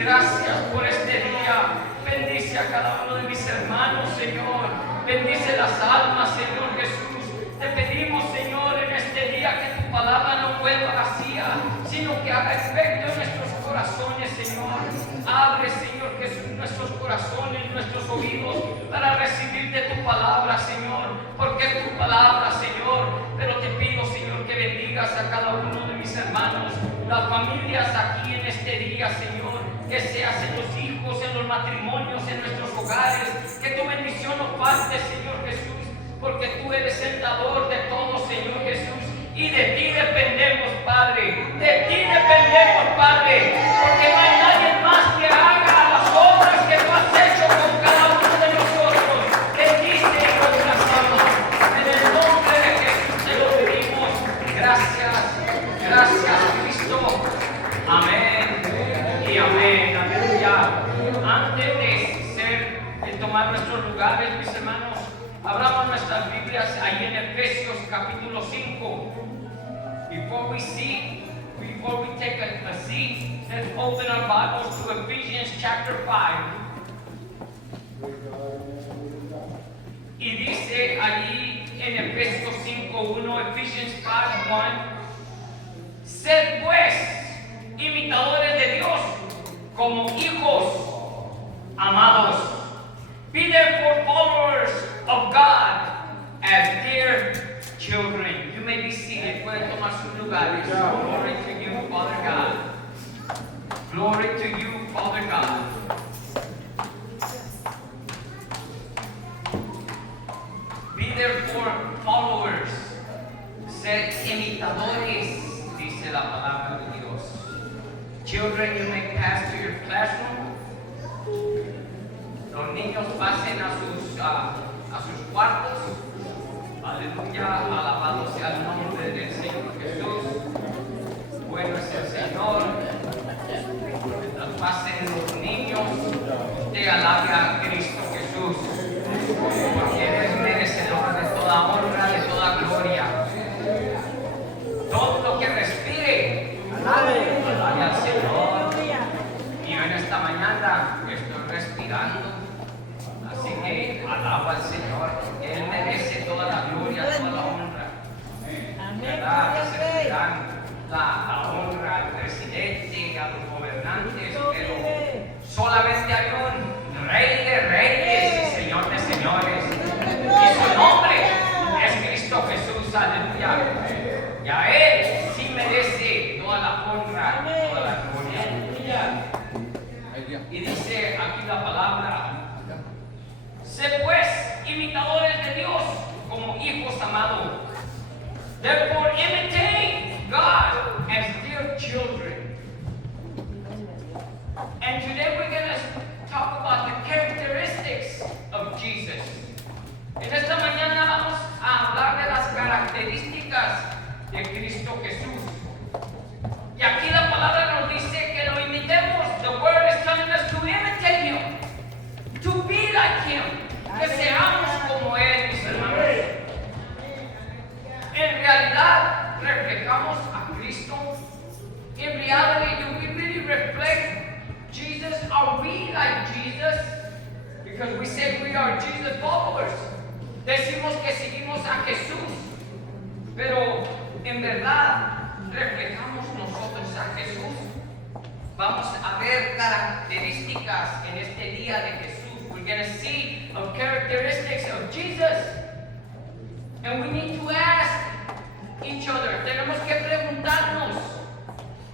Gracias por este día. Bendice a cada uno de mis hermanos, Señor. Bendice las almas, Señor Jesús. Te pedimos, Señor, en este día que tu palabra no vuelva vacía, sino que haga efecto en nuestros corazones, Señor. Abre, Señor Jesús, nuestros corazones, nuestros oídos para recibir de tu palabra, Señor, porque es tu palabra, Señor. Pero te pido, Señor, que bendigas a cada uno de mis hermanos, las familias aquí en este día, Señor, que seas en los hijos, en los matrimonios, en nuestros hogares, que tu bendición no falte, Señor Jesús, porque tú eres el dador de todo, Señor Jesús, y de ti dependemos, Padre, de ti dependemos, Padre, porque no hay nadie más que haga las obras que tú has hecho con cada uno de nosotros. Bendice nuestras almas, en el nombre de Jesús te lo pedimos. Gracias, gracias, Cristo. Amén y amén. Aleluya. Antes de tomar nuestros lugares, mis hermanos, abramos nuestras Biblias ahí en Efesios capítulo 5. Before we take a seat, let's open our Bibles to Ephesians chapter 5. Y dice allí en Efesios 5:1, Ephesians 5:1, sed pues imitadores de Dios como hijos amados. Be therefore followers of God as dear children. You may be seated. Pueden tomar sus lugares. Glory to you, Father God. Glory to you, Father God. Be therefore followers. Sed imitadores, dice la palabra de Dios. Children, you may pass to your classroom. Los niños pasen a sus cuartos. Aleluya, alabado sea el nombre del Señor Jesús. Bueno es el Señor. Mientras pasen los niños, usted alabe a Cristo Jesús, porque Él es merecedor de toda honra, de toda gloria. Todo lo que respire, alabe al Señor. Y yo en esta mañana estoy respirando. Así que alaba al Señor, porque Él merece toda la gloria, toda la honra. ¿Verdad? Que se le dan la honra al presidente, a los gobernantes, pero solamente hay un Rey de Reyes y Señor de Señores. Y su nombre es Cristo Jesús, aleluya. Y a Él sí merece toda la honra, toda la gloria. Y dice aquí la palabra: sed pues imitadores de Dios como hijos amados. Therefore imitate God as dear children. And today we're going to talk about the characteristics of Jesus. En esta mañana vamos a hablar de las características de Cristo Jesús. Y aquí la palabra nos dice que lo imitemos. The word is telling us to imitate Him, to be like Him, que seamos como Él, mis hermanos. En realidad reflejamos a Cristo. In reality, do we really reflect Jesus? Are we like Jesus? Because we say we are Jesus followers. Decimos que seguimos a Jesús, pero en verdad reflejamos nosotros a Jesús. Vamos a ver características en este día de Jesús. We're going to see of characteristics of Jesus. And we need to ask each other. Tenemos que preguntarnos,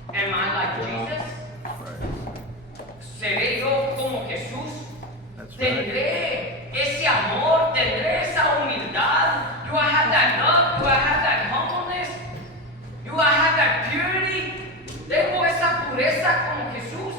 am I like Jesus? ¿Seré yo como Jesús? ¿Tendré ese amor? ¿Tendré esa humildad? Do I have that love? Do I have that humbleness? Do I have that purity? ¿Tengo esa pureza como Jesús?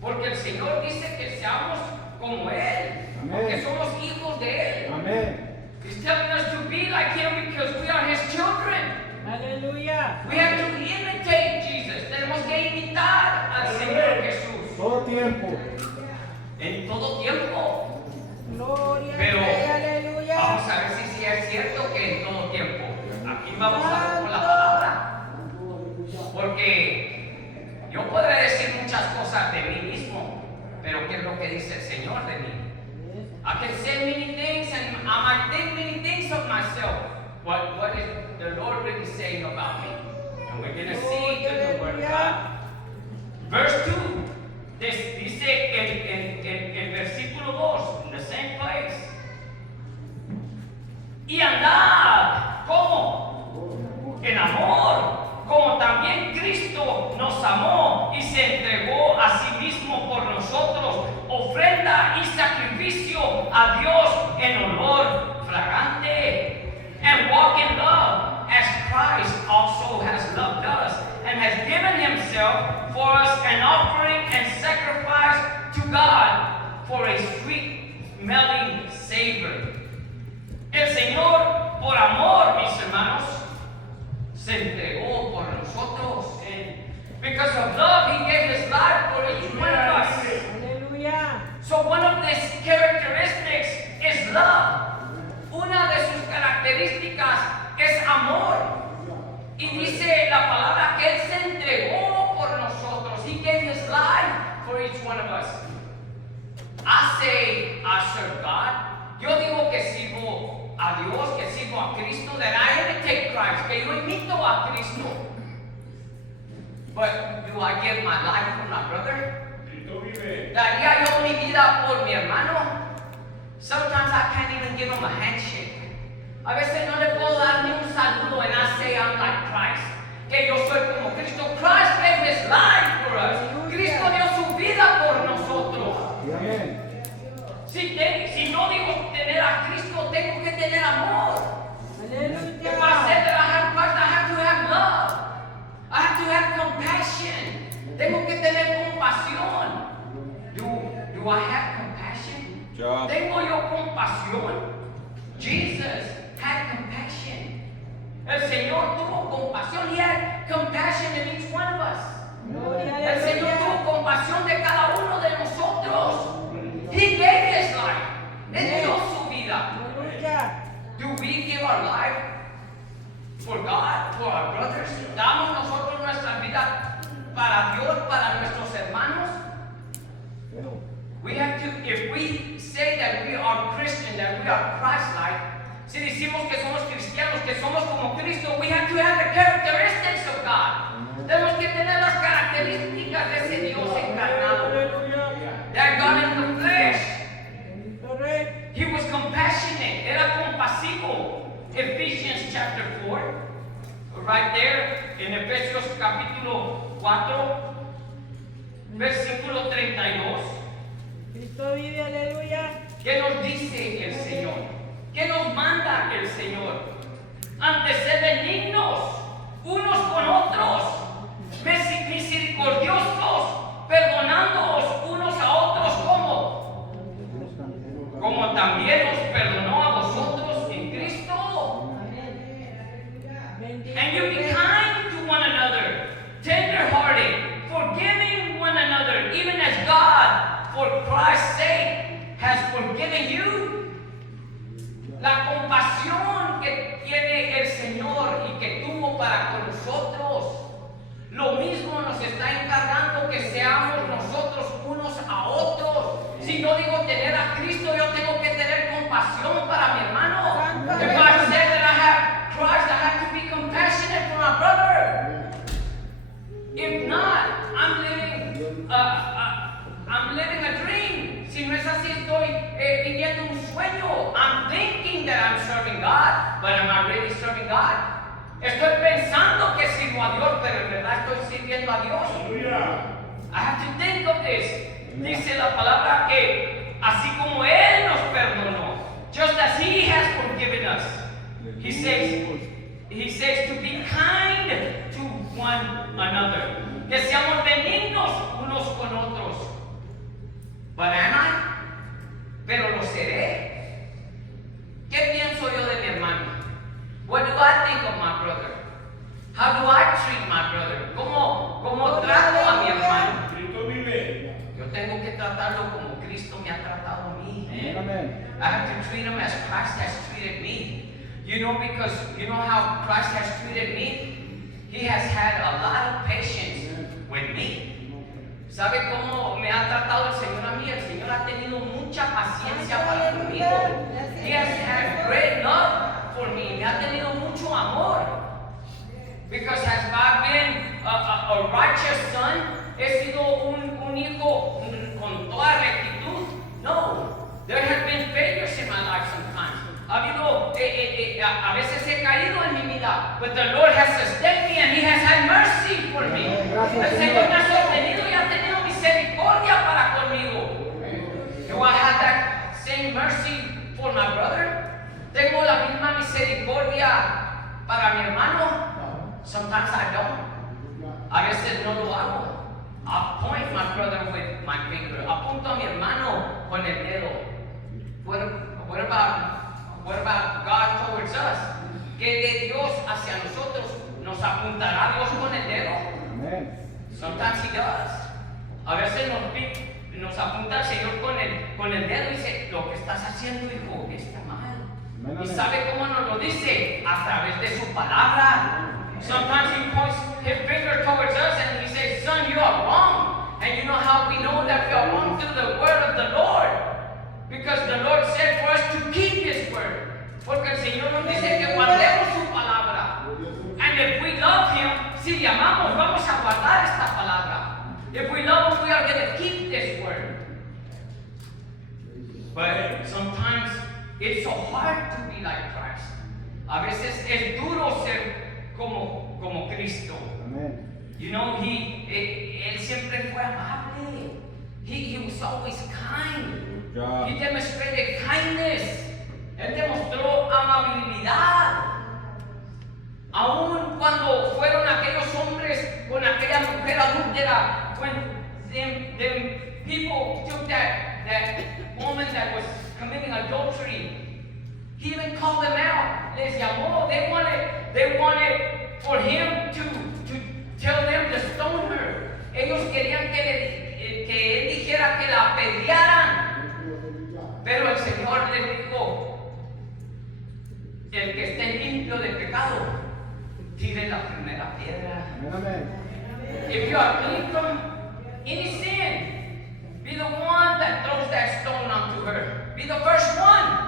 Porque el Señor dice que seamos como Él, porque somos hijos de Él. Amén. He's telling us to be like Him because we are His children. Aleluya. We have to imitate Jesus. Tenemos que imitar al Señor Jesús. Todo tiempo. En todo tiempo. Gloria Pero a Dios, aleluya. vamos a ver si sí es cierto que en todo tiempo. Aquí vamos a ver con la palabra. Porque yo podré decir muchas cosas de mí mismo, pero ¿qué es lo que dice el Señor de mí? I can say many things and I might think many things of myself. What is the Lord really saying about me? And we're going to see through the Word of God. Verse 2, dice el versículo 2, in the same place. Y andad, ¿cómo? En amor, como también Cristo nos amó y se entregó a sí mismo por nosotros, ofrenda y sacrificio a Dios en olor fragante. And walk in love as Christ also has loved us and has given himself for us an offering and sacrifice to God for a sweet-smelling savor. El Señor, por amor, mis hermanos, se entregó por nosotros. Because of love, he gave his life for each one of us. Aleluya. So one of these characteristics is love. Una de sus características es amor. Y dice la palabra que él se entregó por nosotros. He gave his life for each one of us. I say I serve God. Yo digo que sirvo a Dios, que sirvo a Cristo, that I imitate Christ, que yo imito a Cristo. But do I give my life for my brother? ¿Daría yo mi vida por mi hermano? Sometimes I can't even give him a handshake. A veces no le puedo dar ni un saludo and I say I'm like Christ. Que yo soy como Cristo. Christ gave his life for us. Cristo dio su vida por nosotros. Si no digo tener a Cristo, tengo que tener amor. If I said that I have Christ, I have to have love. I have to have compassion. Tengo que tener compasión. Do I have compassion? ¿Tengo yo compasión? Jesus had compassion. El Señor tuvo compasión. He had compassion in each one of us. El Señor tuvo compasión de cada uno de nosotros. He gave his life. Él dio su vida. Do we give our life for God, for our brothers? ¿Damos nosotros nuestra vida para Dios, para nuestros hermanos? We have to, if we say that we are Christian, that we are Christ-like, si decimos que somos cristianos, que somos como Cristo, we have to have the characteristics of God. Tenemos que tener las características de ese Dios encarnado. That God in the flesh. He was compassionate. Era compasivo. Ephesians chapter 4. Right there, en Efesios capítulo 4, versículo 32. Cristo vive, aleluya. ¿Qué nos dice el Señor? ¿Qué nos manda el Señor? Antes ser benignos unos con otros, misericordiosos, perdonándoos unos a otros, como también os perdonó a vosotros en Cristo. And you be kind to one another, tender-hearted, forgiving one another, even as God, for Christ's sake, has forgiven you. La compasión que tiene el Señor y que tuvo para con nosotros, lo mismo nos está encargando que seamos nosotros unos a otros. Si yo digo tener a Cristo, yo tengo que tener compasión para mi hermano. If I say that I have Christ, I have to be compassionate for my brother. If not, I'm living a dream. Si no es así, estoy viviendo un sueño. I'm thinking that I'm serving God, but am I really serving God? Estoy pensando que sirvo a Dios, pero en verdad estoy sirviendo a Dios. I have to think of this. Dice la palabra que así como Él nos perdonó, just as He has forgiven us. He says to be kind to one another. Que seamos benignos unos con otros. But am I? Pero lo seré. ¿Qué pienso yo de mi hermano? What do I think of my brother? How do I treat my brother? ¿Cómo trato a mi hermano? Yo tengo que tratarlo como Cristo me ha tratado a mí. I have to treat him as Christ has treated me. You know, because you know how Christ has treated me? He has had a lot of patience with me. ¿Sabe a righteous son, he sido un hijo con toda rectitud. No, there have been failures in my life sometimes. Ha habido, a veces he caído en mi vida, but the Lord has sustained me and He has had mercy for me. El Señor me ha sostenido y ha tenido misericordia para conmigo. Do I have that same mercy for my brother? ¿Tengo la misma misericordia para mi hermano? Sometimes I don't. A veces no lo hago. I point my brother with my finger. Apunto a mi hermano con el dedo. What about God towards us? ¿Qué de Dios hacia nosotros? ¿Nos apuntará Dios con el dedo? Sometimes He does. A veces nos apunta el Señor con el dedo y dice, lo que estás haciendo, hijo, está mal. ¿Y sabe cómo nos lo dice? A través de su palabra. Sometimes He points His finger towards us and He says, son, you are wrong. And you know how we know that we are wrong? Through the word of the Lord. Because the Lord said for us to keep His word. Porque el Señor nos dice que guardemos su palabra. And if we love Him, si le amamos, vamos a guardar esta palabra. If we love Him, we are going to keep this word. But sometimes it's so hard to be like Christ. A veces es duro ser como Cristo. Amen. You know, él siempre fue amable. He was always kind. He demonstrated kindness. Él demostró amabilidad. Aún cuando fueron aquellos hombres con aquella mujer adúltera, when them people took that woman that was committing adultery, He even called them out. Les llamó. They wanted for Him to tell them to stone her. Ellos querían que Él dijera que la apedrearan. Pero el Señor les dijo, el que esté limpio de pecado, tire la primera piedra. If you are clean from any sin, be the one that throws that stone onto her. Be the first one.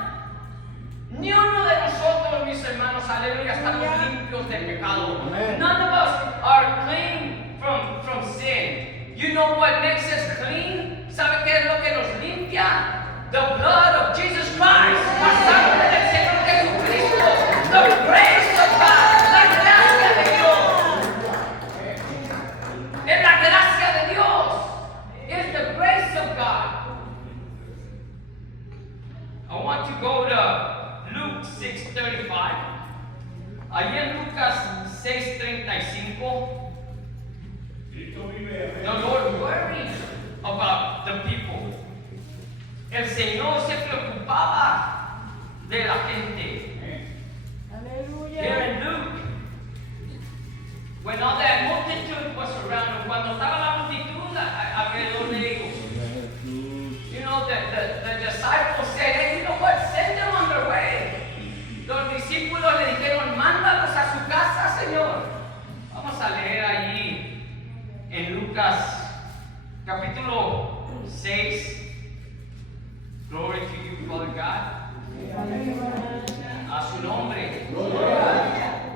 Ni uno de nosotros, mis hermanos, aleluya, estamos limpios de pecado. Amen. None of us are clean from sin. You know what makes us clean? ¿Sabe qué es lo que nos limpia? The blood of Jesus Christ. La sangre del Señor Jesucristo. The grace of God. La gracia de Dios. Es la gracia de Dios. It's the grace of God. I want to go to Luke 6:35. Allí en Lucas 6:35. The Lord worried about the people. El Señor se preocupaba de la gente. Here Aleluya. in Luke, when all that multitude was around him, cuando estaba la multitud alrededor de ellos, you know, the disciples said, hey, you know what, send them on their way. Los discípulos le dijeron, mándalos a su casa, Señor. Vamos a leer allí en Lucas capítulo 6. Glory to you, Father God. A su nombre.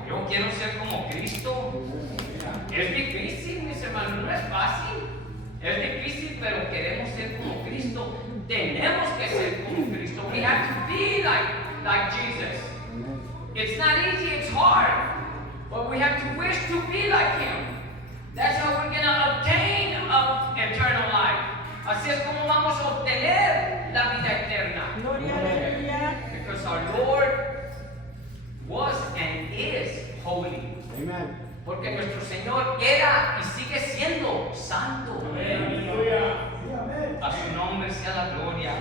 Yo quiero ser como Cristo. Es difícil, mis hermanos, no es fácil. Es difícil, pero queremos ser como Cristo. Tenemos que ser como Cristo. We have to be like Jesus. It's not easy, it's hard. But we have to wish to be like Him. That's how we're going to obtain eternal life. Así es como vamos a obtener la vida eterna. Gloria, aleluya. Because our Lord was and is holy. Amen. Porque nuestro Señor era y sigue siendo santo. A su nombre sea la gloria.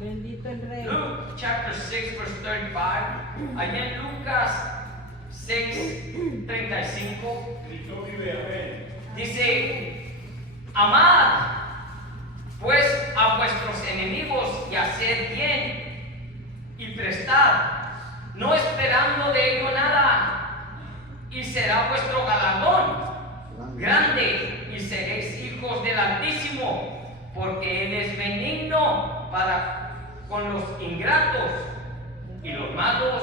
Bendito el Rey. Luke chapter 6 verse 35. Allá en Lucas 6:35 dice, amad pues a vuestros enemigos y haced bien y prestad, no esperando de ello nada, y será vuestro galardón grande y seréis hijos del Altísimo, porque Él es benigno para con los ingratos y los malos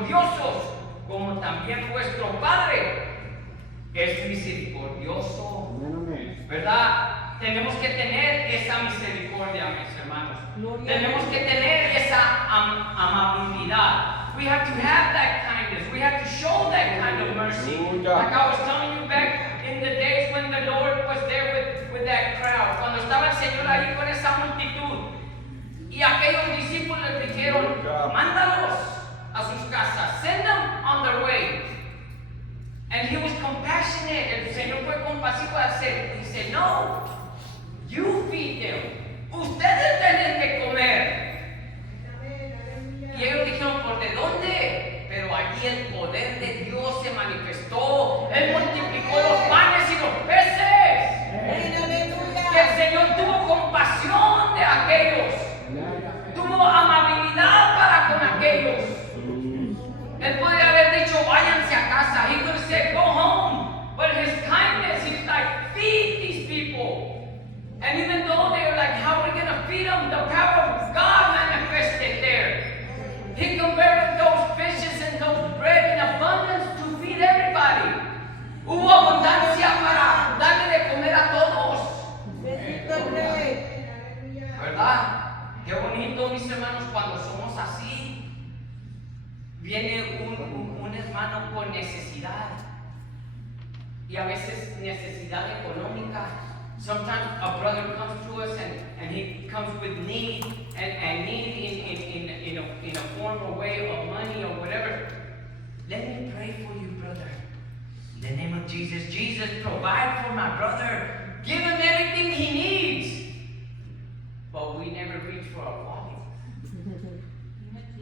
misericordiosos, como también vuestro Padre es misericordioso. ¿Verdad? Tenemos que tener esa misericordia, mis hermanos. Tenemos que tener esa amabilidad. We have to have that kindness. We have to show that kind of mercy. Like I was telling you back in the days when the Lord was there with that crowd. Cuando estaba el Señor ahí con esa multitud. Y aquellos discípulos le dijeron, mándalos a sus casas. Send them on their way. And he was compassionate. El Señor fue compasivo al hacer. He said, no, you feed them. Ustedes tienen que comer. Y ellos dijeron, ¿por de dónde? Pero allí el poder de Dios se manifestó. Él multiplicó los panes y los peces. Que el Señor tuvo compasión de aquellos. Tuvo amabilidad para con aquellos. Él podría haber dicho, váyanse a casa. He could have said, go home. But his kindness, he's like, feed these people. And even though they were like, how are we going to feed them? The power of God manifested there. He converted those fishes and those bread in abundance to feed everybody. Hubo abundancia para darle de comer a todos. Bendito el Rey. ¿Verdad? Qué bonito, mis hermanos, cuando somos así. Viene un hermano con necesidad. Y a veces necesidad económica. Sometimes a brother comes to us and he comes with need and need in a form or way of money or whatever. Let me pray for you, brother. In the name of Jesus. Jesus, provide for my brother. Give him everything he needs. But we never reach for our wallet.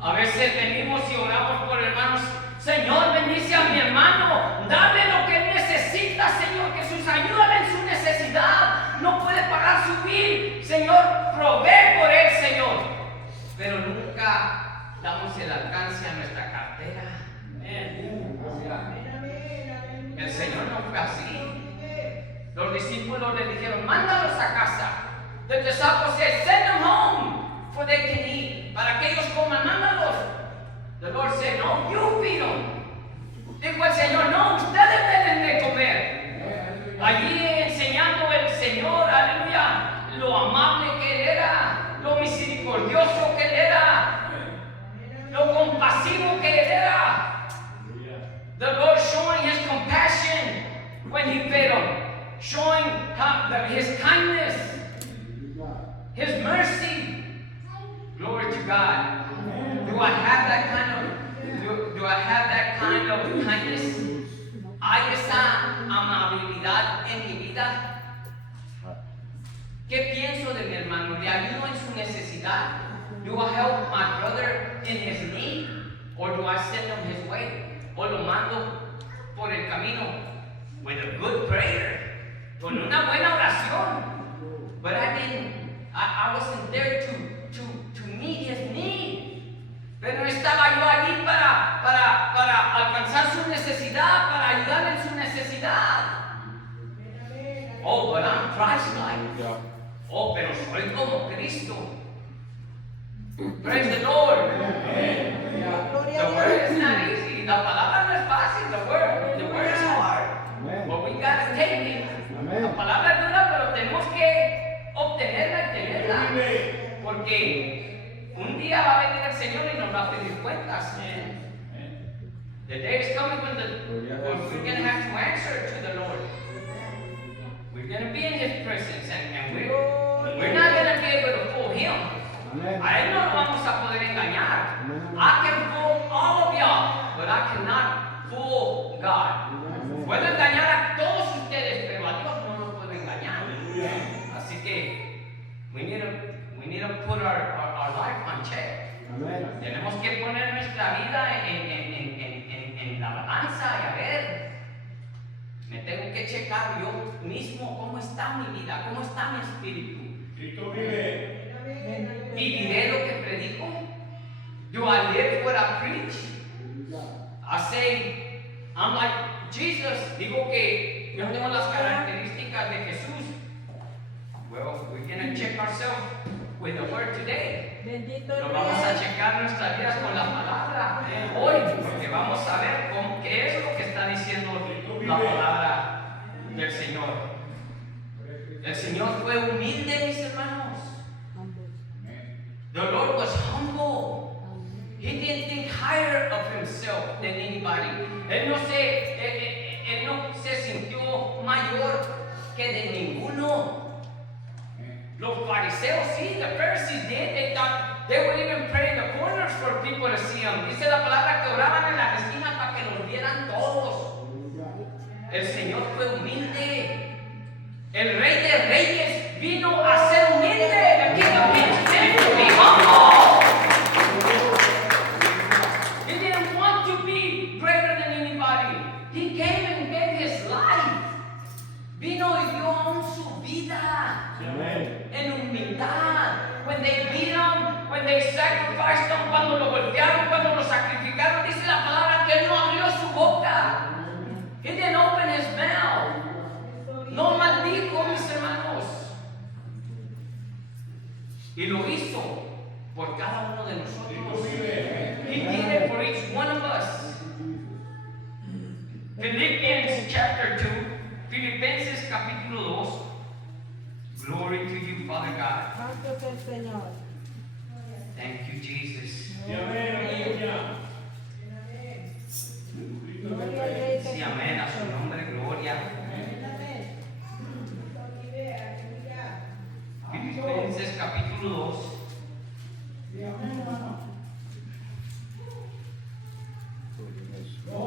A veces venimos y oramos por hermanos. Señor, bendice a mi hermano. Dame lo que él necesita, Señor. Jesús, ayúdame en su necesidad. No puede pagar su bill. Señor, provee por él, Señor. Pero nunca damos el alcance a nuestra cartera. El Señor no fue así. Los discípulos le dijeron, mándalos a casa. The disciples said, send them home, for they can eat. Para que ellos coman, mándalos. The Lord said, no, you feed them. Dijo el Señor, no, ustedes deben de comer. Allí enseñando el Señor, aleluya, lo amable que Él era, lo misericordioso que Él era, lo compasivo que Él era. The Lord showing His compassion when He fed them, showing His kindness, His mercy. Glory to God. Do I have that kind of kindness? ¿Hay esa amabilidad en mi vida? ¿Qué pienso de mi hermano? ¿Le ayudo en su necesidad? Do I help my brother in his need? Or do I send him his way? ¿O lo mando por el camino? With a good prayer, con una buena oración. But I wasn't there to meet his need. Pero estaba yo allí para alcanzar su necesidad, para ayudarle en su necesidad. Oh, but I'm Christ-like. Oh, pero soy como Cristo. Praise the Lord. The word is not easy. La palabra no es fácil. The word is hard. But we gotta take it. La palabra es dura, pero tenemos que obtenerla y tenerla. Porque un día va a venir el Señor y nos va a pedir cuentas. The day is coming when we're going to have to answer to the Lord. We're going to be in His presence and we're not going to be able to fool Him. A Él no lo vamos a poder engañar. I can fool all of y'all, but I cannot fool God. Puedo engañar a todos ustedes, pero a Dios no lo puedo engañar. Así que we need to put our life on check. Tenemos que poner nuestra vida en la balanza y a ver. Me tengo que checar yo mismo cómo está mi vida, cómo está mi espíritu. ¿Viviré lo que predico? Do I live what I preach? I say, I'm like Jesus. Digo que yo tengo las características de Jesús. Well, we're going to check ourselves with the word today. Bendito el Nos vamos a Rey. checar nuestras vidas con la palabra hoy. vamos a ver qué es lo que está diciendo la palabra del Señor. El Señor fue humilde, mis hermanos. The Lord was humble. He didn't think higher of himself than anybody. Él no se sintió mayor que de ninguno. Los fariseos sí, the Pharisees did. They thought they would even pray in the corners for people to see them. Dice la palabra que oraban en las esquinas para que los vieran todos. El Señor fue humilde. El Rey de Reyes vino a ser humilde. The King of Kings came to be humble. He didn't want to be greater than anybody. He came and gave his life. Vino y dio aún su vida. Amen. En humildad. When they beat him, when they sacrificed him, cuando lo golpearon, cuando lo sacrificaron, dice la palabra que él no abrió su boca. He didn't open his mouth. No maldijo, mis hermanos. Y lo hizo por cada uno de nosotros. He did it for each one of us. Philippians chapter 2, Filipenses capítulo 2. Glory to you, Father God. Santo es el Señor. Thank you, Jesus. Gloria al Rey Sí, amén. A su nombre, gloria. Filipenses capítulo 2.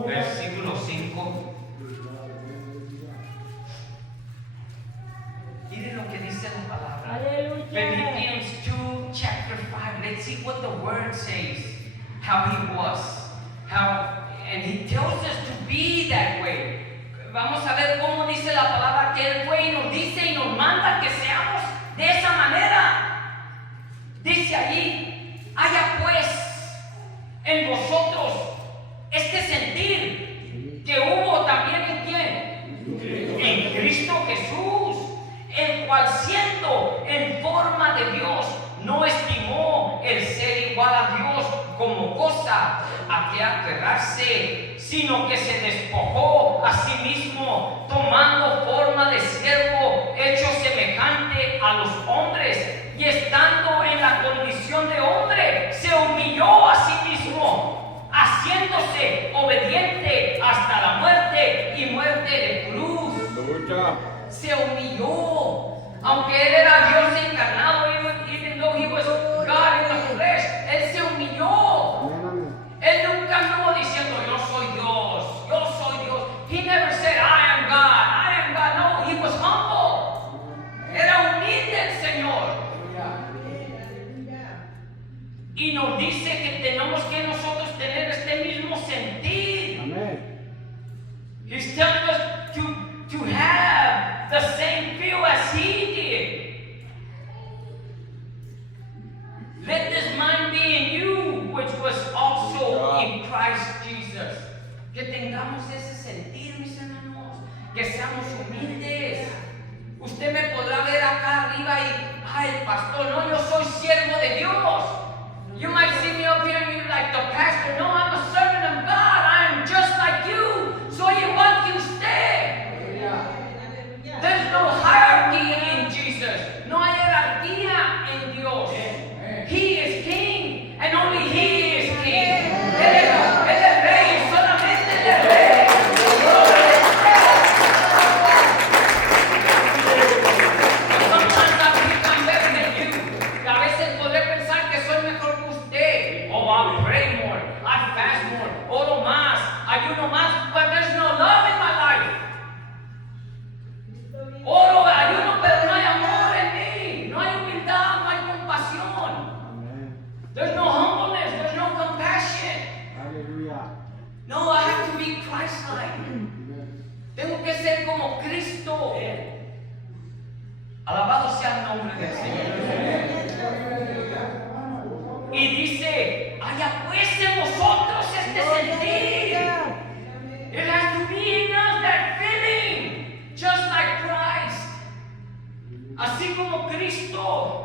Versículo 5. Miren lo que dice la palabra. Aleluya. Philippians 2, chapter 5. Let's see what the word says. How he was. And he tells us to be that way. Vamos a ver cómo dice la palabra que él fue y nos dice y nos manda que seamos de esa manera. Dice allí, haya pues en vosotros este sentir que hubo también en quién? En Cristo Jesús, el cual siendo en forma de Dios, no estimó el ser igual a Dios como cosa a que aferrarse, sino que se despojó a sí mismo, tomando forma de siervo, hecho semejante a los hombres, y estando en la condición de hombre, se humilló a sí mismo, haciéndose obediente hasta la muerte y muerte de cruz. Se humilló, aunque él era Dios encarnado, even though he was God in the flesh, él se humilló. Él nunca anduvo diciendo yo soy Dios, yo soy Dios. He never said I am God, I am God. No, he was humble. Era humilde el Señor. Y nos dice que tenemos que nosotros tener este mismo sentir. He's telling us to have the same feel as he did. Let this mind be in you, which was also in Christ Jesus. Que tengamos ese sentir, mis hermanos, que seamos humildes. Usted me podrá ver acá arriba y, el pastor, no, yo soy siervo de Dios. You might see me up here and you're like the pastor. No, I'm a servant of God. I am just like you. Soy igual que usted. There's no hierarchy in Jesus. No hay jerarquía en Dios. He is king and only he is king. Él es rey, solamente él es rey. Sometimes I think I'm better than you. A veces podré pensar que soy mejor que usted. Oh, I pray more, I fast more, oro más, ayuno más, but there's no love in my life. Oro, ayuno, pero no hay amor en mí. No hay humildad, no hay compasión. There's no humbleness, there's no compassion. No, I have to be Christ-like. Tengo que ser como Cristo. Alabado sea el nombre del Señor. Y dice, haya pues en vosotros este sentir. It has to be in us, that feeling, just like Christ. Así como Cristo.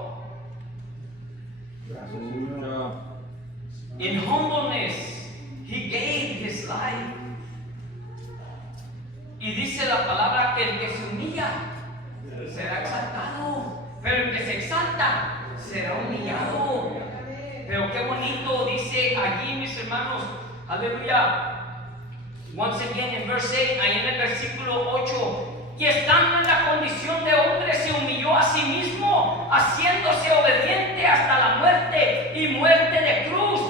In humbleness, he gave his Y dice la palabra que el que se humilla será exaltado, pero el que se exalta será humillado. Pero qué bonito dice allí, mis hermanos, aleluya. Once again in verse 8, ahí en el versículo 8, y estando en la condición de hombre se humilló a sí mismo, haciéndose obediente hasta la muerte y muerte de cruz.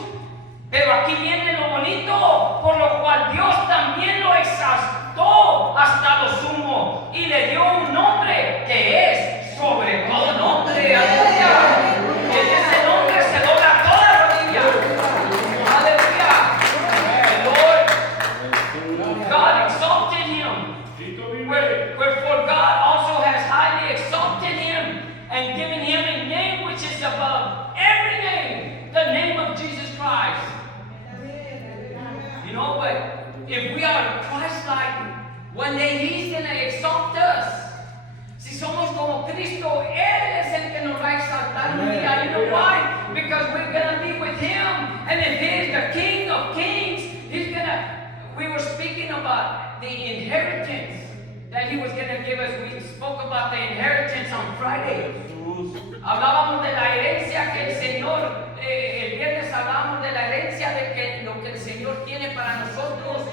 Pero aquí viene lo bonito, por lo cual Dios también lo exaltó hasta lo sumo y le dio un nombre que es sobre todo nombre. Aleluya. En ese nombre se dobla toda rodilla. Aleluya. The Lord, God exalted him. Wherefore God also has highly exalted him and given him a name which is above every name, the name of Jesus Christ. You know, but if we are Christ-like, one day He's going to exalt us. Si somos como Cristo, Él es el que nos va a exaltar un día. You know why? Because we're going to be with Him. And if He is the King of Kings, He's going to... We were speaking about the inheritance that He was going to give us. We spoke about the inheritance on Friday. Hablábamos de la herencia que el Señor... el viernes hablábamos de la herencia de que lo que el Señor tiene para nosotros.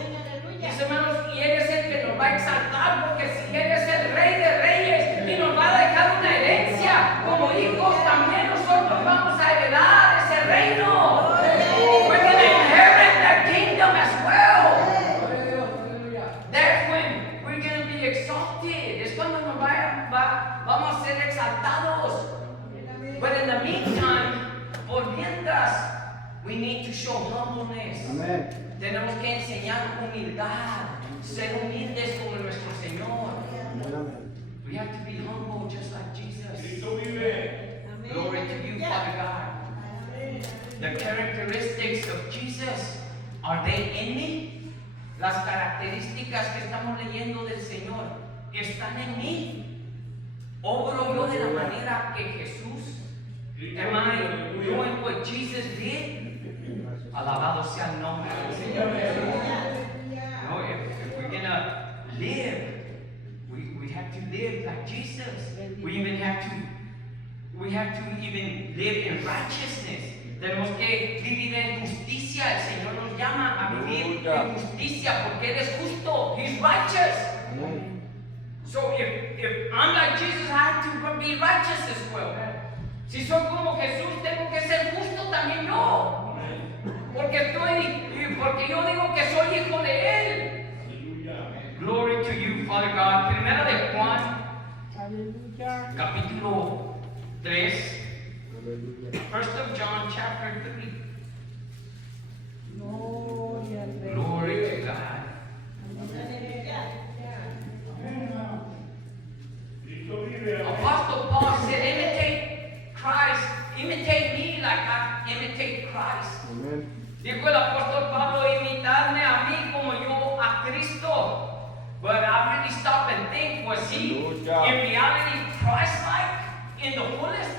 Mis hermanos, y Él es el que nos va a exaltar, porque si Él es el Rey de Reyes y nos va a dejar una herencia, como hijos también nosotros vamos a heredar ese reino. We're going to inherit that kingdom as well. That's when we're going to be exalted. Es cuando nos vamos a ser exaltados. But in the meantime, por mientras, we need to show humbleness. Amén. Tenemos que enseñar humildad, ser humildes como nuestro Señor. We have to be humble just like Jesus. Glory to you, Father God. The characteristics of Jesus, are they in me? Las características que estamos leyendo del Señor, ¿están en mí? ¿Obro yo de la manera que Jesús? Am I doing what Jesus did? Alabado sea el nombre del Señor. No, if we're gonna live, we have to live like Jesus. We have to even live in righteousness. Tenemos que vivir en justicia. El Señor nos llama a vivir en justicia porque Él es justo. He's righteous. So if I'm like Jesus, I have to be righteous as well. Si soy como Jesús, tengo que ser justo también yo. Porque yo digo que soy hijo de Él. Glory to you, Father God. Primera de Juan, capítulo 3. First of John, chapter 3. Glory to God. Apostle Paul said, imitate Christ. Imitate me like I imitate Christ. Amen. Dijo el apóstol Pablo, imitarme a mí como yo a Cristo. But I really stop and think, was he in reality Christ-like in the fullest?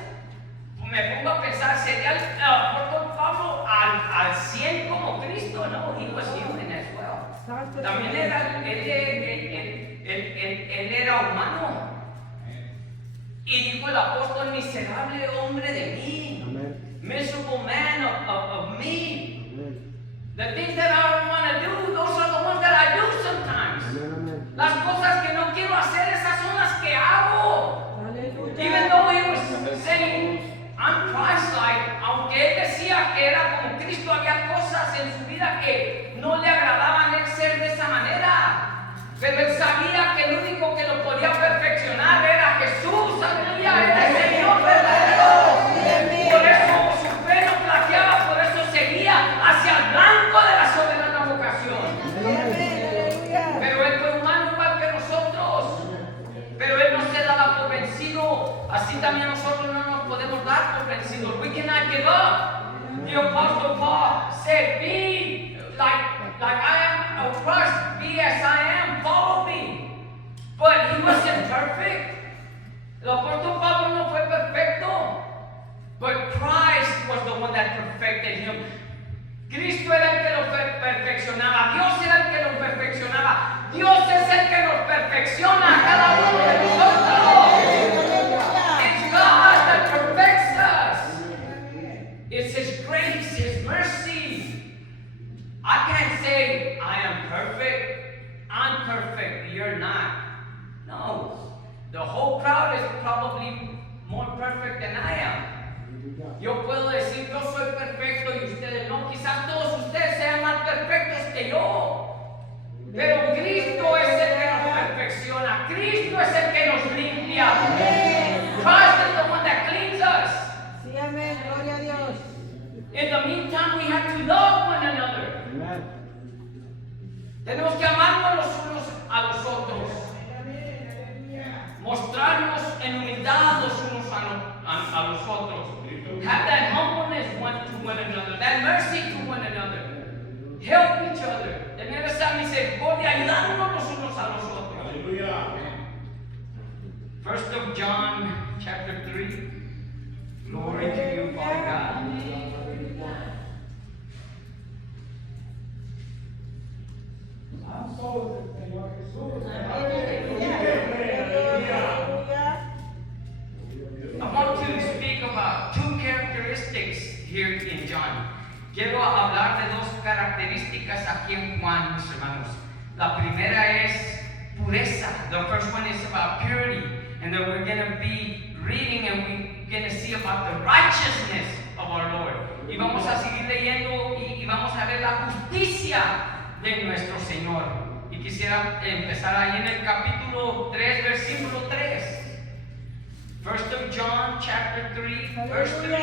Me pongo a pensar, ¿sería el apóstol Pablo al 100 como Cristo? No, he was human as well. También él era humano. Y dijo el apóstol, miserable hombre de mí. Amen. Miserable man of me. Amen. The things that I don't want to do, those are the ones that I do sometimes. Amen. Las cosas que no quiero hacer, esas son las que hago. Even though he was saying, I'm Christ-like, aunque él decía que era como Cristo, había cosas en su vida que no le agradaban él ser de esa manera. Pero él sabía que el único que lo podía perfeccionar era Jesús. Aleluya, era el Señor verdadero. Por eso su fe no flaqueaba, por eso seguía hacia el blanco de la soberana vocación. Pero él fue humano igual que nosotros. Pero él no se daba por vencido. Así también nosotros no nos podemos dar por vencidos. We cannot give up. The Apostle Paul said, be like I am, of course, be as I am, follow me. But he wasn't perfect. El apóstol Pablo no fue perfecto. But Christ was the one that perfected him. Cristo era el que lo perfeccionaba. Dios era el que lo perfeccionaba. Dios es el que nos perfecciona a cada uno de nosotros. It's God that perfects us. It's His grace, His mercy. I can't say I am perfect. I'm perfect. You're not. No. The whole crowd is probably more perfect than I am. Yo puedo decir, yo soy perfecto y ustedes no. Quizás todos ustedes sean más perfectos que yo. Pero Cristo es el que nos perfecciona. Cristo es el que nos limpia. Christ is the one that cleans us. Sí, amén. Gloria a Dios. In the meantime, we have to love one another. Tenemos que amarnos los unos a los otros. Mostrarnos en humildad los unos a los otros. Have that humbleness one to one another, that mercy to one another. Help each other. Tener esa misericordia, ayudarnos los unos a los otros. Aleluya. 1 John chapter 3. Glory to you, Father God. I want to speak about two characteristics here in John. Quiero hablar de dos características aquí en Juan, mis hermanos. La primera es pureza. The first one is about purity. And then we're going to be reading and we're going to see about the righteousness of our Lord. Y vamos a seguir leyendo y vamos a ver la justicia de nuestro Señor. Y quisiera empezar ahí en el capítulo 3, versículo 3. 1 John chapter 3, verse 3.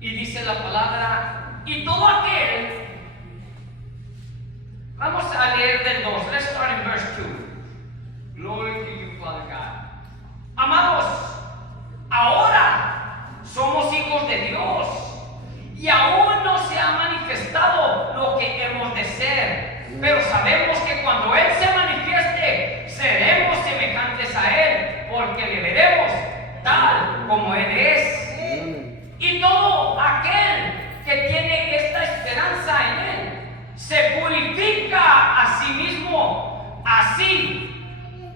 Y dice la palabra, y todo aquel, vamos a leer del 2, let's start in verse 2. Glory to you, Father God. Amados, ahora somos hijos de Dios, y aún no se ha manifestado lo que hemos de ser, pero sabemos que cuando Él se manifieste, seremos semejantes a Él, porque le veremos tal como Él es. Y todo aquel que tiene esta esperanza en Él se purifica a sí mismo, así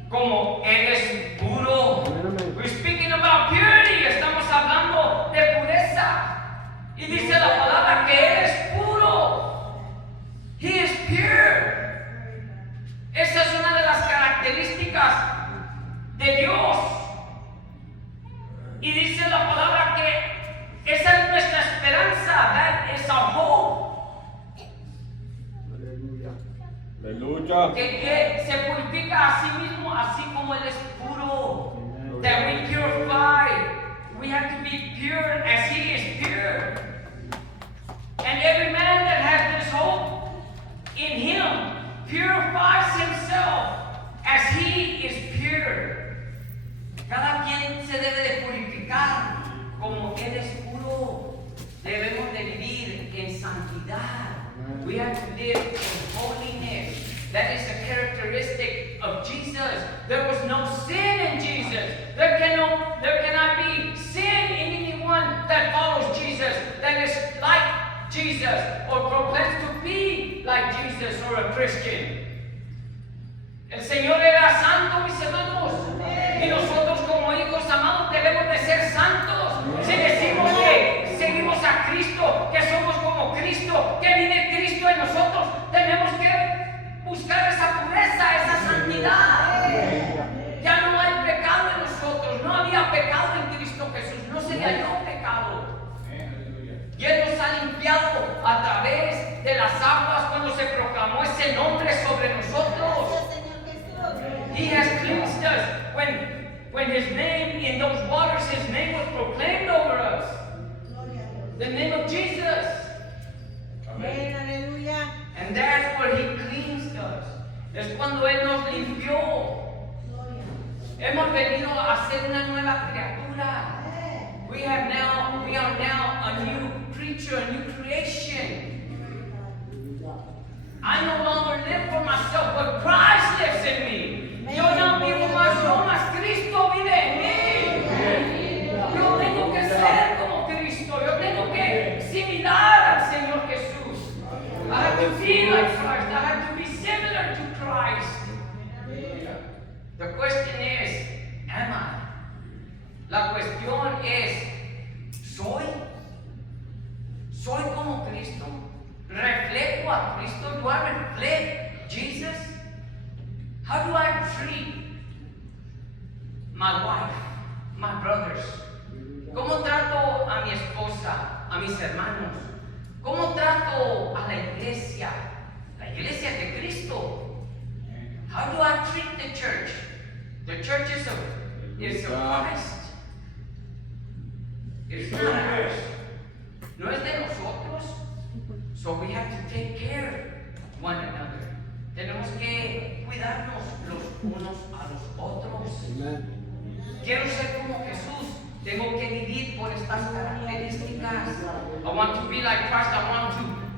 como Él es puro. We're speaking about purity. Estamos hablando de pureza. Y dice la palabra que Él es puro. He is pure. Esa es una de las características de Dios. Y dice la palabra que esa es nuestra esperanza. That is our hope. Aleluya. Que se purifica a sí mismo, así como Él es puro. That we purify. We have to be pure as He is pure. And every man that has this hope in Him purifies himself as He is pure. Cada quien se debe de purificar como Él es puro. Debemos de vivir en santidad. We have to live in holiness. That is a characteristic of Jesus. There was no sin in Jesus. There cannot be sin in anyone that follows Jesus, that is like Jesus or proclaims to be like Jesus or a Christian. El Señor era santo, mis hermanos, y nosotros como hijos amados debemos de ser santos. Si decimos que seguimos a Cristo, que somos como Cristo, que vive Cristo en nosotros, tenemos que buscar esa pureza, esa santidad. Ya no hay pecado en nosotros, no había pecado en Cristo Jesús, no se le halló pecado. Y Él nos ha limpiado a través de las aguas cuando se proclamó ese nombre sobre nosotros. He has cleansed us. When His name in those waters, His name was proclaimed over us. The name of Jesus. Amén, aleluya. And that's where He cleansed us. Es cuando Él nos limpió. Hemos venido a ser una nueva criatura. We are now a new creature, a new creation. I no longer live for myself, but Christ lives in me. Yo no vivo más yo, mas Cristo vive en mí. Yo tengo que ser como Cristo. Yo tengo que similar al Señor Jesús. I have to be like Christ. I have to be similar to Christ. a Cristo? Do I reflect Jesus? How do I treat my wife, my brothers? ¿Cómo trato a mi esposa, a mis hermanos? ¿Cómo trato a la iglesia? La iglesia de Cristo. How do I treat the church? The church is of Christ. It's not ours. No es de nosotros. So we have to take care of one another. Tenemos que cuidarnos los unos a los otros. Quiero ser como Jesús. Tengo que vivir por estas características. I want to be like Christ.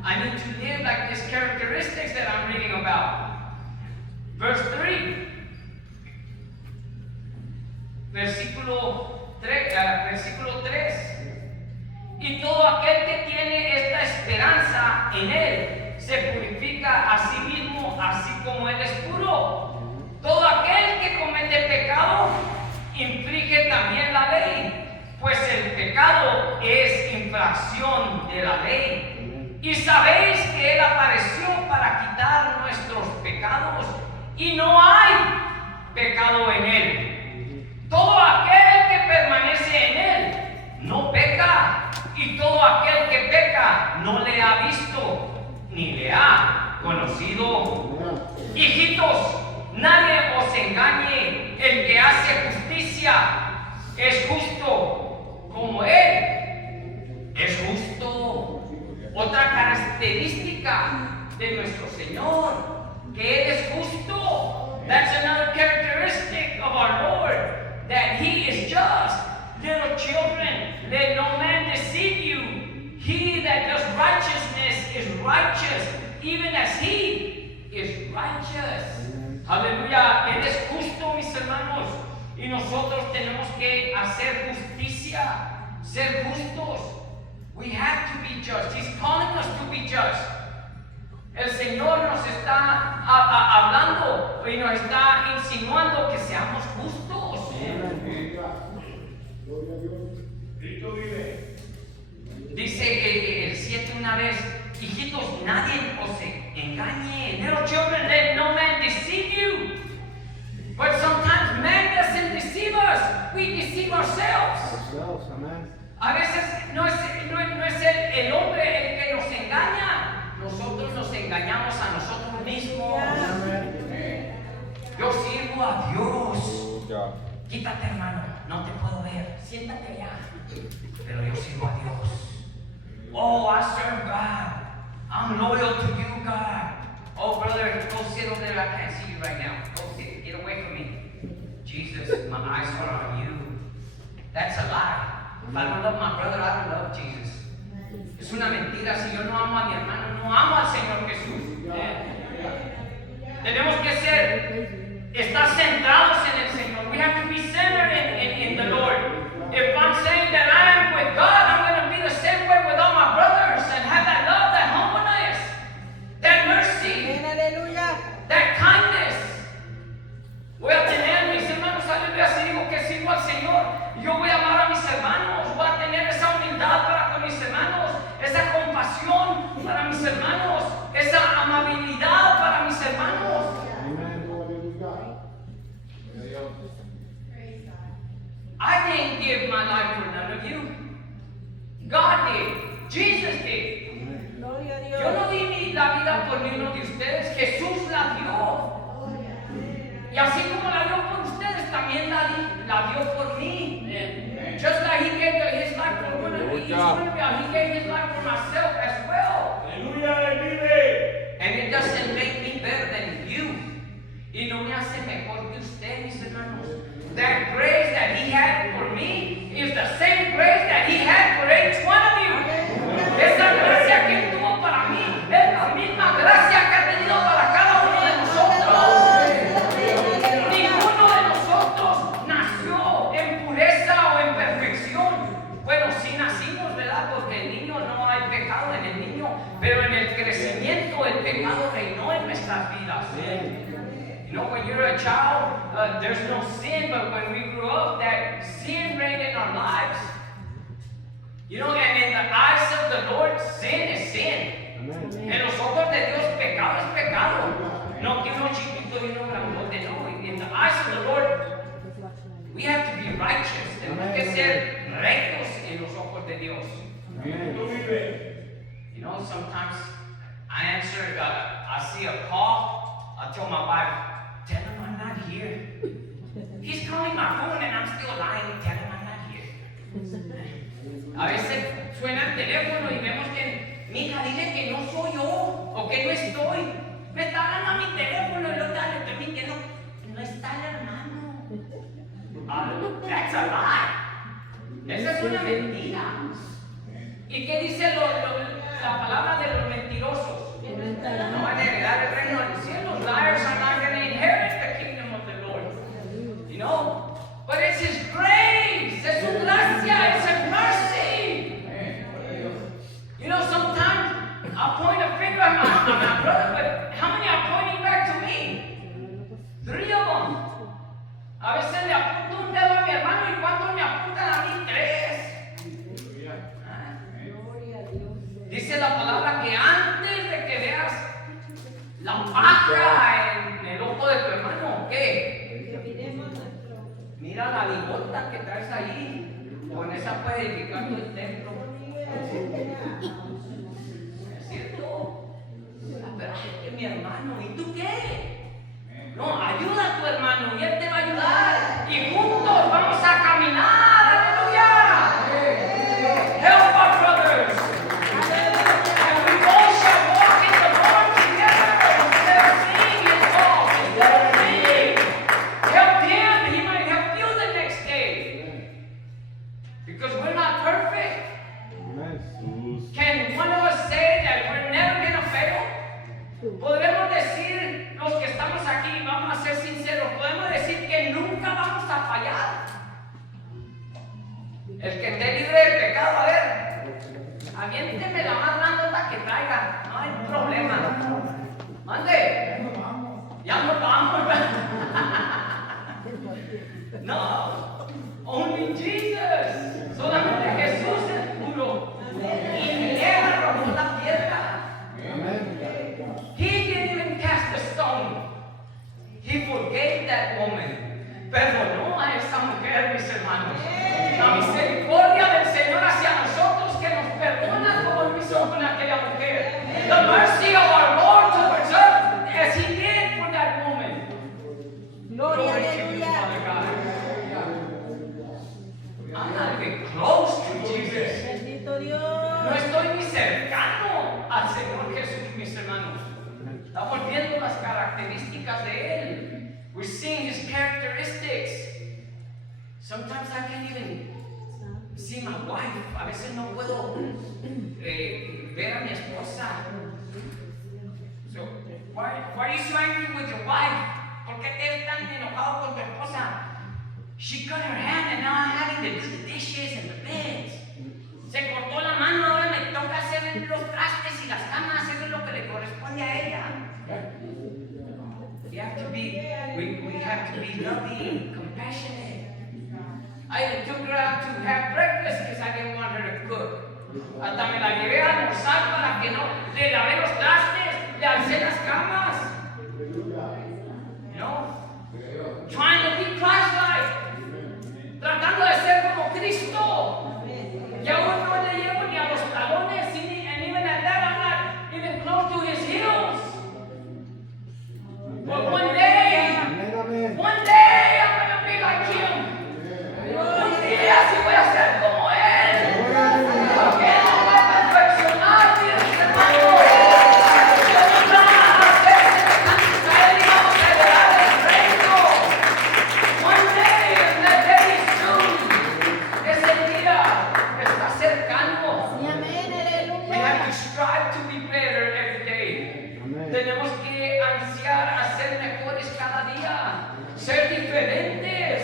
I need to live like these characteristics that I'm reading about. Verse 3. Versículo 3. Y todo aquel que tiene esta esperanza en Él se purifica a sí mismo, así como Él es puro. Todo aquel que comete pecado infringe también la ley, pues el pecado es infracción de la ley. Y sabéis que Él apareció para quitar nuestros pecados, y no hay pecado en Él. Todo aquel que permanece en Él no peca, y todo aquel que peca no le ha visto ni le ha conocido. Hijitos, nadie os engañe. El que hace justicia es justo como Él es justo. Otra característica de nuestro Señor, que Él es justo. That's another characteristic of our Lord, that He is just. Little children, let no man deceive you. He that does righteousness is righteous, even as He is righteous. Aleluya, Él es justo, mis hermanos, y nosotros tenemos que hacer justicia, ser justos. We have to be just. He's calling us to be just. El Señor nos está hablando y nos está insinuando que seamos justos. Dice que el 7 una vez, hijitos, nadie os engañe. Little children, let no man deceive you. But sometimes man doesn't deceive us. We deceive ourselves. A veces no es el hombre el que nos engaña. Nosotros nos engañamos a nosotros mismos. Yo sirvo a Dios. Quítate, hermano, no te puedo ver. Siéntate allá. Pero yo sirvo a Dios. Oh, I serve God. I'm loyal to you, God. Oh, brother, go sit over there. I can't see you right now. Go sit. Get away from me. Jesus, my eyes are on you. That's a lie. If I don't love my brother, I don't love Jesus. Es una mentira. Si yo no amo a mi hermano, no amo al Señor Jesús. Tenemos que estar centrados en el Señor. We have to be centered in the Lord. If I'm saying that I am with God, I'm going to be the same way with all my brothers and have that love, that humbleness, that mercy, that kindness. Voy a tener, mis hermanos, aleluya, si digo que sirvo al Señor, yo voy a amar a mis hermanos, voy a tener esa humildad para con mis hermanos, esa compasión para mis hermanos, esa amabilidad para mis hermanos. I didn't give my life for none of you. God did. Jesus did. Yo no di la vida por ninguno de ustedes. Jesús la dio. Y así como la dio por ustedes, también la dio por mí. Just like He gave His life for one of each one of you, He gave His life for myself as well. And it doesn't make me better than you. Y no me hace mejor que usted, mis hermanos. That grace that He had for me is the same grace that He had for each one of you. Esa gracia que Él tuvo para mí es la misma gracia que ha tenido para cada uno de nosotros. Ninguno de nosotros nació en pureza o en perfección. Bueno, sí nacimos, ¿verdad? Porque el niño no hay pecado en el niño, pero en el crecimiento el pecado reinó en nuestras vidas. You know, when you're a child, there's no sin, but when we grew up, that sin reigned in our lives. You know, and in the eyes of the Lord, sin is sin. En los ojos de be righteous. Tenemos que ser rectos en los ojos de Dios. You know, sometimes I answer, I see a call, I tell my wife, tell him I'm not here. He's calling my phone and I'm still lying, tell him I'm not here. A veces suena el teléfono y vemos que, mija, dile que no soy yo, o que no estoy. Me está hablando a mi teléfono y lo dale también que no está el hermano. That's a lie. Esa es una mentira. ¿Y qué dice la palabra de los mentirosos? No van a heredar el reino del cielo. Liars are not going to inherit the kingdom of the Lord. You know? But it's His grace. Es su gracia. It's His mercy. You know, sometimes I'll point a finger at my brother, but how many are pointing back to me? 3 of them. A veces le apunto un dedo a mi hermano y cuando me apuntan a mí 3. Dice la palabra que antes de que veas la paja en el ojo de tu hermano, ¿qué? Mira la bigota que traes ahí. Con esa puedes edificar tu templo. ¿Es cierto? Pero es mi hermano, ¿y tú qué? No, ayuda a tu hermano y él te va a ayudar. Y juntos vamos a caminar. ¡Aleluya! Help our brothers. And we all shall walk in the Lord together. Instead of singing and talk, instead of singing, help him. He might help you the next day. Because we're not perfect. Can one of us say that we're never going to fail? Podremos decir, los que estamos aquí, vamos a ser sinceros, podemos decir que nunca vamos a fallar. El que esté libre del pecado, a ver, aviénteme la más grandota que traiga, no hay problema. Mande, ya nos vamos. No, only Jesus, solamente Jesús es puro. Y Él rompió la piedra. He didn't even cast a stone. He forgave that woman. Perdonó a esa mujer, mis hermanos. La misericordia del Señor hacia nosotros que nos perdona como Él hizo con aquella mujer. The mercy of our Lord towards us as He did for that woman. Gloria, Glory to you, aleluya. Father God. I'm not even close to Jesus. Bendito Dios. No estoy ni cercano al Señor Jesús, mis hermanos. Estamos viendo las características de Él. We're seeing His characteristics. Sometimes I can't even see my wife. A veces no puedo ver a mi esposa. So, why are you so angry with your wife? ¿Por qué te estás enojado con tu esposa? She cut her hand and now I'm having to do the dishes and the beds. Se cortó la mano, ahora me toca hacer los trastes y las camas, eso es lo que le corresponde a ella. We have to be loving, compassionate. I took her out to have breakfast because I didn't want her to cook. Hasta me la llevé a almorzar para que no le lavé los trastes, le alcé las camas. You know? Trying to be Christ-like. Tratando de ser como Cristo. Y aún no le llevo ni a los talones, and even at that I'm not even close to His heels. But one day I'm going to be like Him. Un día sí voy a ser como Él. Porque Él nos va a perfeccionar, mis hermanos. Dios nos va a hacer semejantes a Él y vamos a heredar el reino. One day, and that day is soon. Ese día está cercano. Sí, amén, We have aleluya. to strive to be better every day. Tenemos que ansiar a ser mejores cada día, ser diferentes.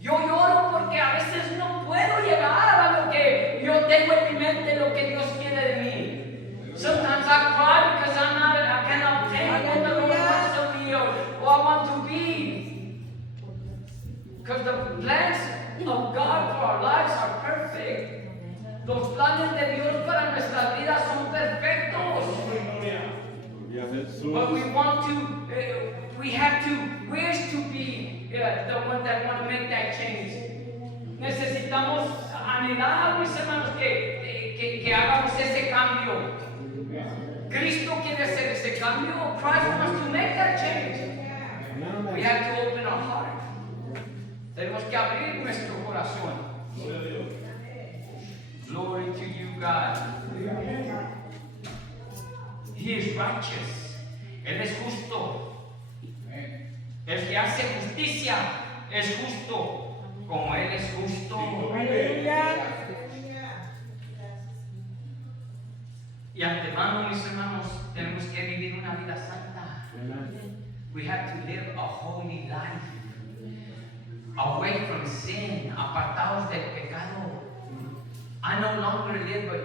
Yo lloro porque a veces no puedo llegar a lo que yo tengo en mi mente, lo que Dios quiere de mí. Sometimes I cry because I cannot obtain what the Lord wants of me or I want to be. Because the plans of God for our lives are perfect. Los planes de Dios para nuestras vidas son perfectos. But we want to, we have to wish to be the one that want to make that change. Cristo quiere hacer ese cambio. Christ wants to make that change. We have to open our heart. Tenemos que abrir nuestro corazón. Glory to you, God. He is righteous. Él es justo. El que hace justicia es justo, como Él es justo. Y antemano, mis hermanos, tenemos que vivir una vida santa. We have to live a holy life. Away from sin, apartados del pecado. I no longer live, but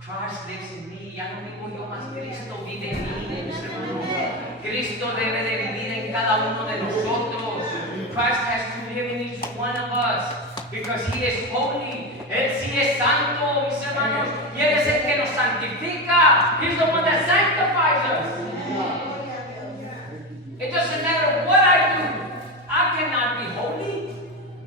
Christ lives in me. Ya no vivo yo, más Cristo vive en mí, mis hermanos. Cristo debe de vivir en cada uno de nosotros. Christ has to live in each one of us, because He is holy. Él sí es santo, mis hermanos, y Él es el que nos santifica. He's the one that sanctifies us. It doesn't matter what I do, I cannot be holy.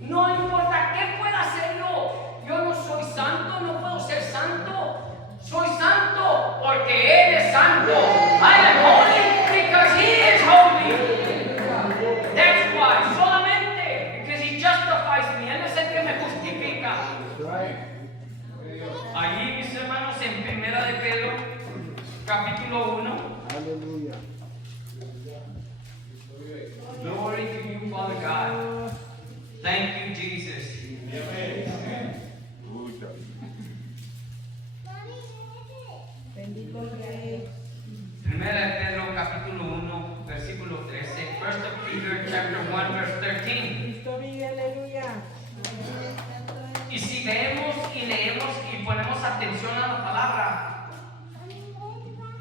No importa qué pueda hacer yo. Yo no soy santo, no puedo ser santo. Soy santo porque Él es santo. I am holy because He is holy. That's why, solamente, because He justifies me. Él es el que me justifica. Allí, mis hermanos, en 1 de Pedro, capítulo 1. Aleluya. Glory to you, Father God. Thank you, Jesus. Bendito Rey. 1 de Pedro capítulo 1, versículo 13. 1 Peter chapter 1, verse 13. Cristo vive, aleluya. Y si vemos y leemos y ponemos atención a la palabra,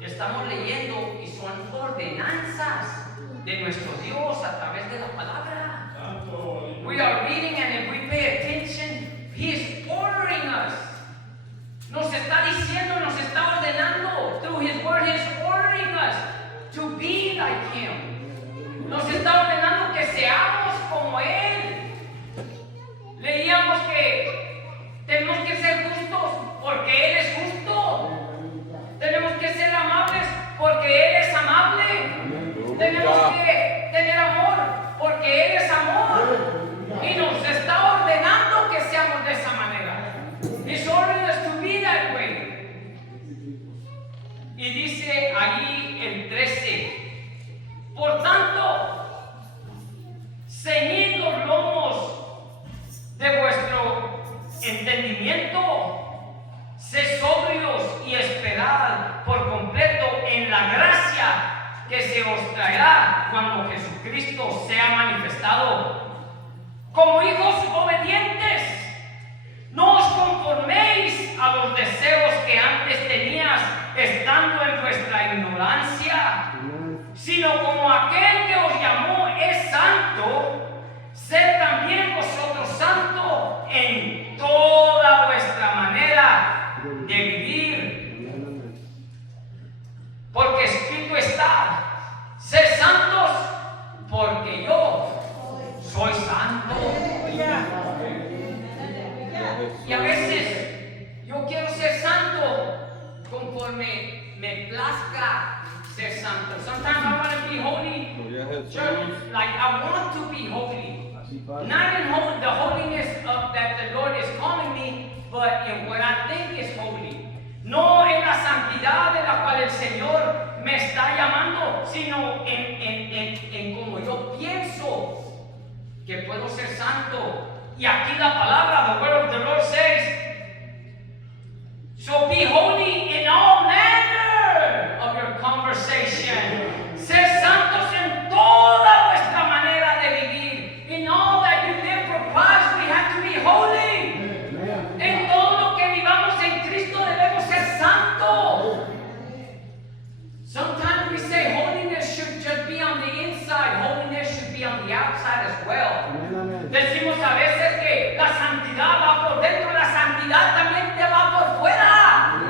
estamos leyendo y son ordenanzas de nuestro Dios a través de la palabra. We are reading, and if we pay attention, He is ordering us. Nos está diciendo, nos está ordenando. Through His word, He is ordering us to be like Him. Nos está ordenando que seamos como Él. Leíamos que tenemos que ser justos porque Él es justo. Tenemos que ser amables porque Él es amable. Tenemos que tener amor porque Él es amor. Y nos está ordenando que seamos de esa manera. He's ordering us to be that way. Y dice allí el 13: por tanto, ceñid los lomos de vuestro entendimiento, sed sobrios y esperad por completo en la gracia que se os traerá cuando Jesucristo sea manifestado. Como hijos obedientes, no os conforméis a los deseos que antes tenías estando en vuestra ignorancia, sino como aquel que os llamó es santo, sed también vosotros santos en toda vuestra manera de vivir. Porque escrito está: sed santos porque yo soy santo. Y a veces yo quiero ser santo conforme me plazca ser santo. Sometimes I want to be holy. Church, like I want to be holy. Not in the holiness of that the Lord is calling me, but in what I think is holy. No en la santidad de la cual el Señor me está llamando, sino en como yo pienso que puedo ser santo. Y aquí la palabra, the word of the Lord says, so be holy in all manner of your conversation. Ser santos en toda vuestra manera de vivir. In all that you live for Christ, we have to be holy. En todo lo que vivamos en Cristo debemos ser santos. Sometimes we say holiness should just be on the inside. Holiness should be on the outside as well. Decimos a veces que la santidad va por dentro, la santidad también te va por fuera.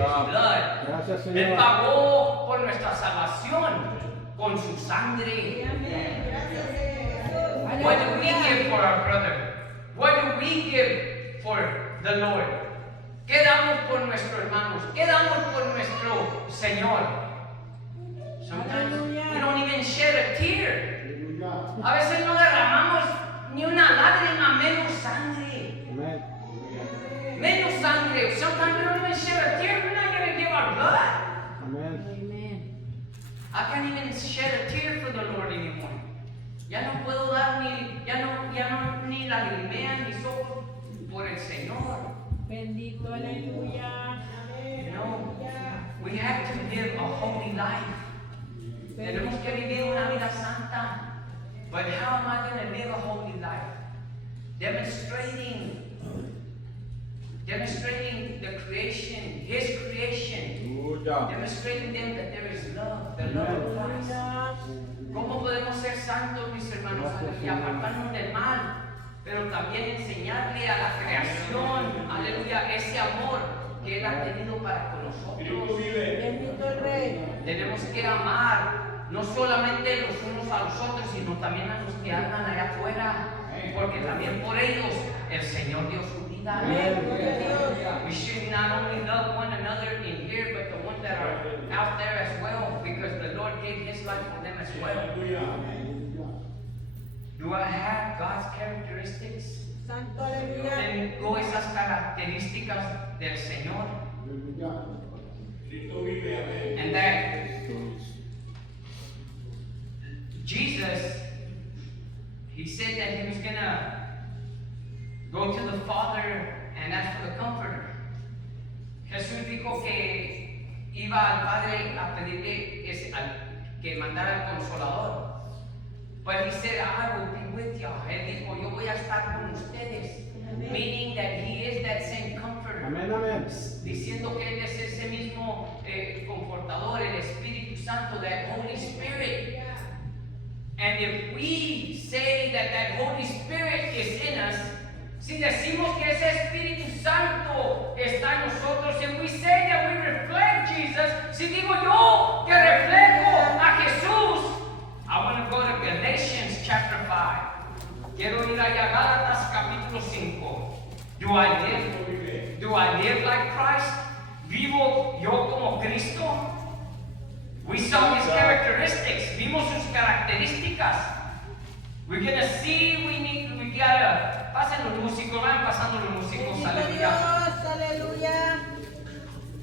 blood. Gracias, Él Señor. pagó por nuestra salvación con su sangre. What do we give for our brother? What do we give for the Lord? ¿Qué damos por nuestros hermanos? ¿Qué damos por nuestro Señor? Sometimes we don't even shed a tear. A veces no derramamos ni una lágrima, menos sangre. Amén. Menos sangre. Sometimes we don't even shed a tear. We're not going to give our blood. Amén. I can't even shed a tear for the Lord anymore. Ya no puedo dar ni lagrimea mis ojos por el Señor. Bendito, aleluya. You know, we have to live a holy life. Tenemos que vivir una vida santa. But how am I going to live a holy life? Demonstrating the creation, His creation. Aleluya. Demonstrating them that there is love, the love of Christ. ¿Cómo podemos ser santos, mis hermanos? Y apartarnos del mal, pero también enseñarle a la creación, aleluya, ese amor que Él ha tenido para con nosotros. Bendito el Rey. Tenemos que amar no solamente los unos a los otros, sino también a los que andan allá afuera, porque también por ellos el Señor dio su vida. We should not only love one another in here, but the ones that are out there as well, because the Lord gave His life for them as well. Do I have God's characteristics? Santo, aleluya. Tengo esas características del Señor. And that Jesus, He said that He was gonna go to the Father and ask for the Comforter. Jesús dijo que iba al Padre a pedirle que mandara el Consolador. But He said, I will be with y'all. Él dijo, yo voy a estar con ustedes. Meaning that He is that same Comforter. Amén, amén. Diciendo que Él es ese mismo Confortador, el Espíritu Santo, that Holy Spirit. And if we say that that Holy Spirit is in us, si decimos que ese Espíritu Santo está en nosotros, if we say that we reflect Jesus, si digo yo que reflejo a Jesús, I want to go to Galatians chapter 5. Quiero ir allá a Gálatas capítulo 5. Do I live like Christ? ¿Vivo yo como Cristo? We saw His characteristics. Vimos sus características. We're gonna see. We gotta. Pasen los músicos, van pasando los músicos. Bendito Aleluya. Dios, aleluya.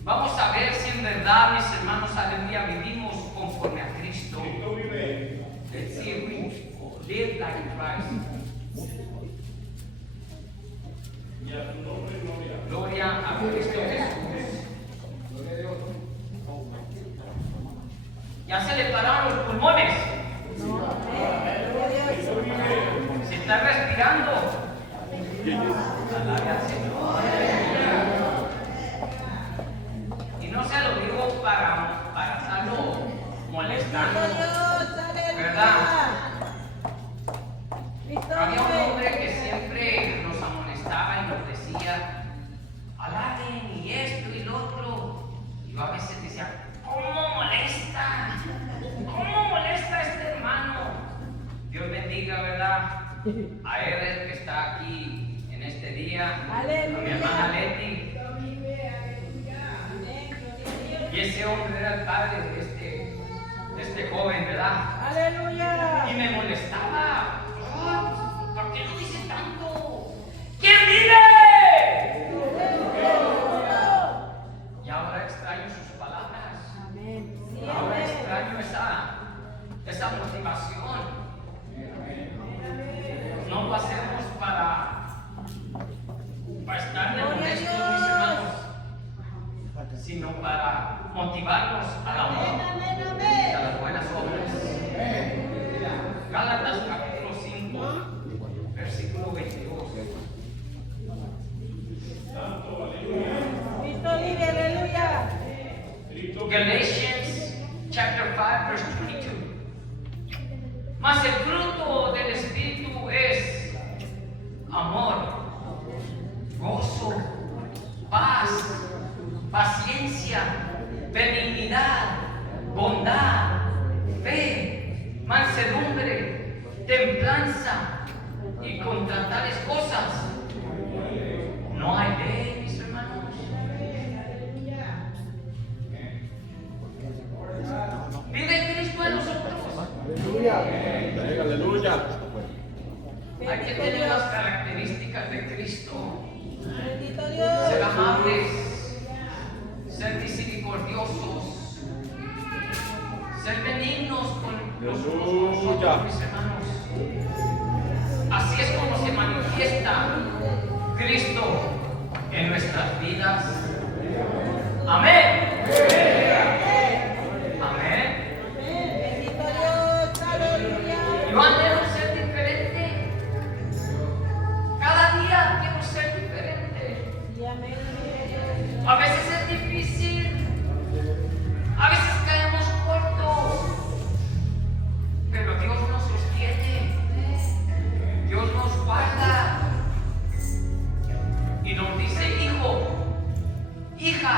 Vamos a ver si en verdad, mis hermanos, aleluya, vivimos conforme a Cristo. Let's see if we live like Christ. Gloria a Cristo Jesús. Ya se le pararon los pulmones. Se está respirando. Alabe al Señor. Y no se lo digo para estarlo molestando. ¿Verdad? Había un hombre que siempre nos amonestaba y nos decía, alaben y esto y lo otro. Y yo a veces decía, ¿cómo molesta? ¿Cómo molesta a este hermano? Dios bendiga, ¿verdad? A él que está aquí en este día, a mi hermana Leti. Y ese hombre era el padre de este joven, ¿verdad? Aleluya. Y me molestaba. Oh, ¿por qué no dice tanto? ¿Quién vive? Y ahora extraño sus palabras. Ahora extraño esa motivación. No lo hacemos para estar de molestos, mis hermanos, sino para motivarnos al amor y a las buenas obras. Gálatas capítulo 5, versículo 22. Cristo vive, aleluya. Galatians chapter 5, verse 22. Mas el fruto del Espíritu es amor, gozo, paz, paciencia, bondad, fe, mansedumbre, templanza y contra tales cosas no hay ley, mis hermanos. Vive Cristo en nosotros. Aleluya. Hay que tener las características de Cristo. Bendito Dios. Ser amables, ser misericordiosos, ser benignos con los unos con los otros, mis hermanos. Así es como se manifiesta Cristo en nuestras vidas. Amén. Amén. Bendito Dios. Aleluya. Yo anhelo ser diferente. Cada día quiero ser diferente. Y amén. A veces es difícil, a veces caemos cortos, pero Dios nos sostiene, Dios nos guarda y nos dice: hijo, hija,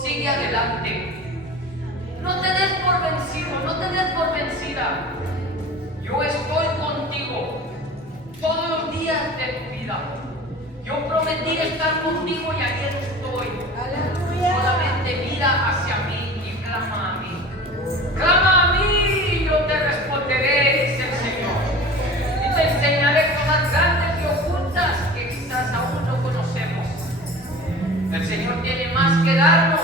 sigue adelante. No te des por vencido, no te des por vencida. Yo estoy contigo todos los días de tu vida. Yo prometí estar contigo y aquí estoy. Aleluya. Solamente mira hacia mí y clama a mí. Clama a mí y yo te responderé, dice el Señor. Y te enseñaré cosas grandes y ocultas que quizás aún no conocemos. El Señor tiene más que darnos